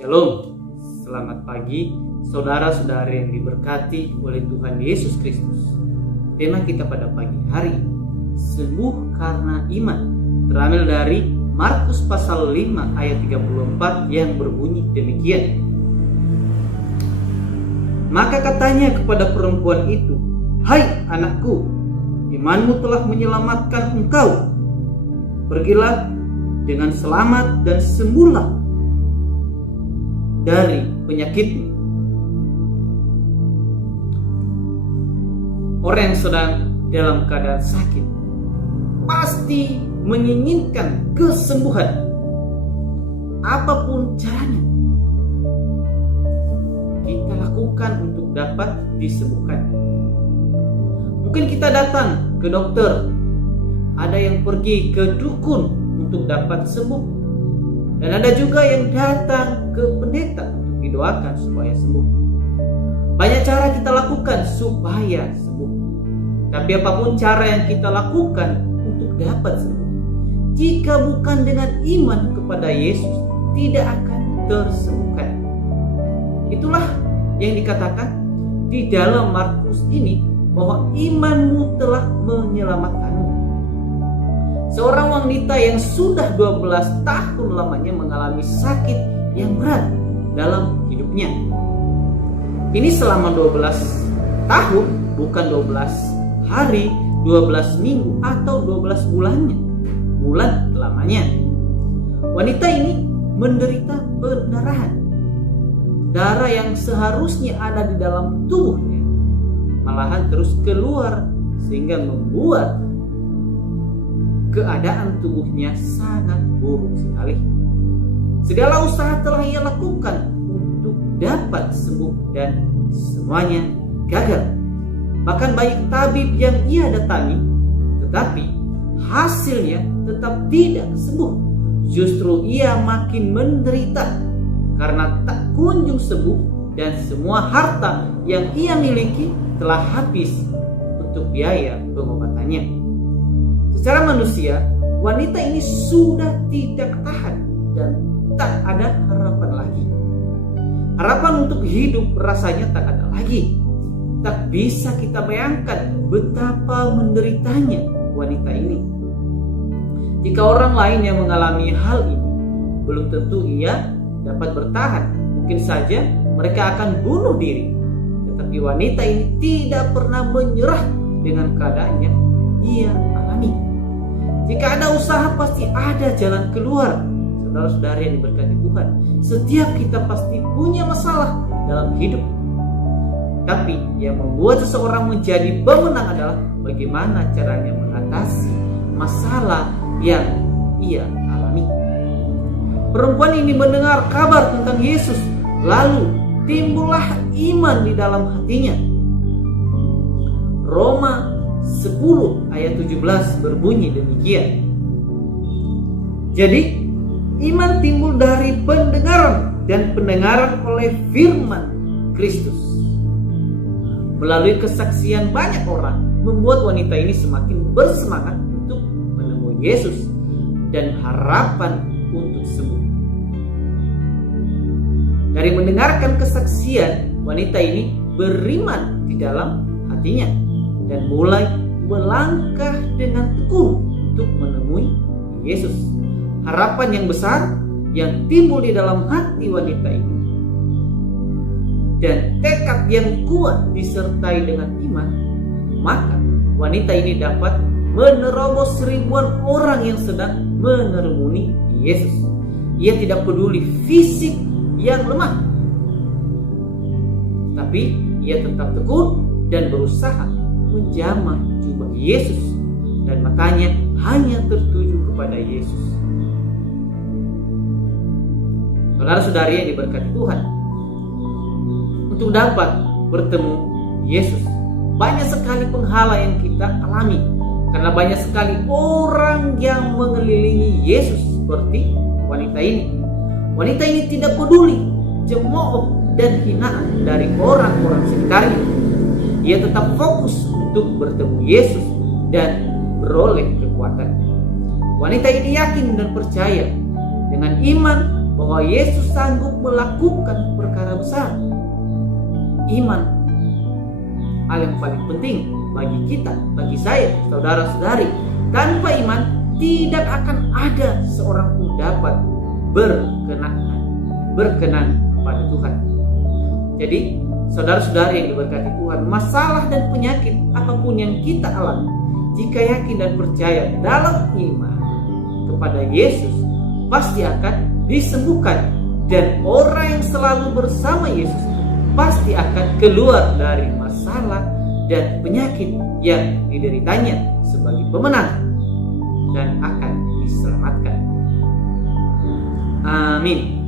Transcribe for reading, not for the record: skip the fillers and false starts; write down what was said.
Shalom, selamat pagi saudara-saudari yang diberkati oleh Tuhan Yesus Kristus. Tema kita pada pagi hari ini, sembuh karena iman, terambil dari Markus pasal 5 ayat 34 yang berbunyi demikian. Maka katanya kepada perempuan itu, "Hai anakku, imanmu telah menyelamatkan engkau. Pergilah dengan selamat dan sembuhlah dari penyakitmu." Orang yang sedang dalam keadaan sakit pasti menginginkan kesembuhan apapun caranya kita lakukan untuk dapat disembuhkan. Mungkin kita datang ke dokter, ada yang pergi ke dukun untuk dapat sembuh, dan ada juga yang datang ke pendeta untuk didoakan supaya sembuh. Banyak cara kita lakukan supaya sembuh. Tapi apapun cara yang kita lakukan untuk dapat sembuh, jika bukan dengan iman kepada Yesus, tidak akan tersembuhkan. Itulah yang dikatakan di dalam Markus ini, bahwa imanmu telah menyelamatkanmu. Seorang wanita yang sudah 12 tahun lamanya mengalami sakit yang berat dalam hidupnya. Ini selama 12 tahun, bukan 12 hari, 12 minggu, atau 12 bulan lamanya. Wanita ini menderita pendarahan. Darah yang seharusnya ada di dalam tubuhnya malahan terus keluar, sehingga membuat keadaan tubuhnya sangat buruk sekali. Segala usaha telah ia lakukan untuk dapat sembuh dan semuanya gagal. Bahkan banyak tabib yang ia datangi, tetapi hasilnya tetap tidak sembuh. Justru ia makin menderita karena tak kunjung sembuh, dan semua harta yang ia miliki telah habis untuk biaya pengobatannya. Secara manusia, wanita ini sudah tidak tahan dan tak ada harapan lagi. Harapan untuk hidup rasanya tak ada lagi. Tak bisa kita bayangkan betapa menderitanya wanita ini. Jika orang lain yang mengalami hal ini, belum tentu ia dapat bertahan. Mungkin saja mereka akan bunuh diri. Tetapi wanita ini tidak pernah menyerah dengan keadaan yang ia alami. Jika ada usaha, pasti ada jalan keluar. Saudara-saudari yang diberkati Tuhan, setiap kita pasti punya masalah dalam hidup. Tapi yang membuat seseorang menjadi pemenang adalah bagaimana caranya mengatasi masalah yang ia alami. Perempuan ini mendengar kabar tentang Yesus, lalu timbullah iman di dalam hatinya. Roma 10 ayat 17 berbunyi demikian. Jadi iman timbul dari pendengaran, dan pendengaran oleh firman Kristus. Melalui kesaksian banyak orang, membuat wanita ini semakin bersemangat untuk menemui Yesus dan harapan untuk sembuh. Dari mendengarkan kesaksian, wanita ini beriman di dalam hatinya dan mulai melangkah dengan tekun untuk menemui Yesus. Harapan yang besar yang timbul di dalam hati wanita ini, dan tekad yang kuat disertai dengan iman, maka wanita ini dapat menerobos ribuan orang yang sedang menerumuni Yesus. Ia tidak peduli fisik yang lemah, tapi ia tetap tekun dan berusaha menjamah jubah Yesus, dan matanya hanya tertuju kepada Yesus. Saudara-saudari yang diberkati Tuhan, untuk dapat bertemu Yesus, banyak sekali penghala yang kita alami, karena banyak sekali orang yang mengelilingi Yesus seperti wanita ini. Wanita ini tidak peduli cemooh dan hinaan dari orang-orang sekitarnya. Ia tetap fokus untuk bertemu Yesus dan beroleh kekuatan. Wanita ini yakin dan percaya dengan iman bahwa Yesus sanggup melakukan perkara besar. Iman, hal yang paling penting bagi kita, bagi saya, saudara-saudari. Tanpa iman tidak akan ada seorang pun dapat berkenan pada Tuhan. Jadi saudara-saudari yang diberkati Tuhan, masalah dan penyakit apapun yang kita alami, jika yakin dan percaya dalam iman kepada Yesus, pasti akan disembuhkan. Dan orang yang selalu bersama Yesus pasti akan keluar dari masalah dan penyakit yang dideritanya sebagai pemenang dan akan diselamatkan. Amin.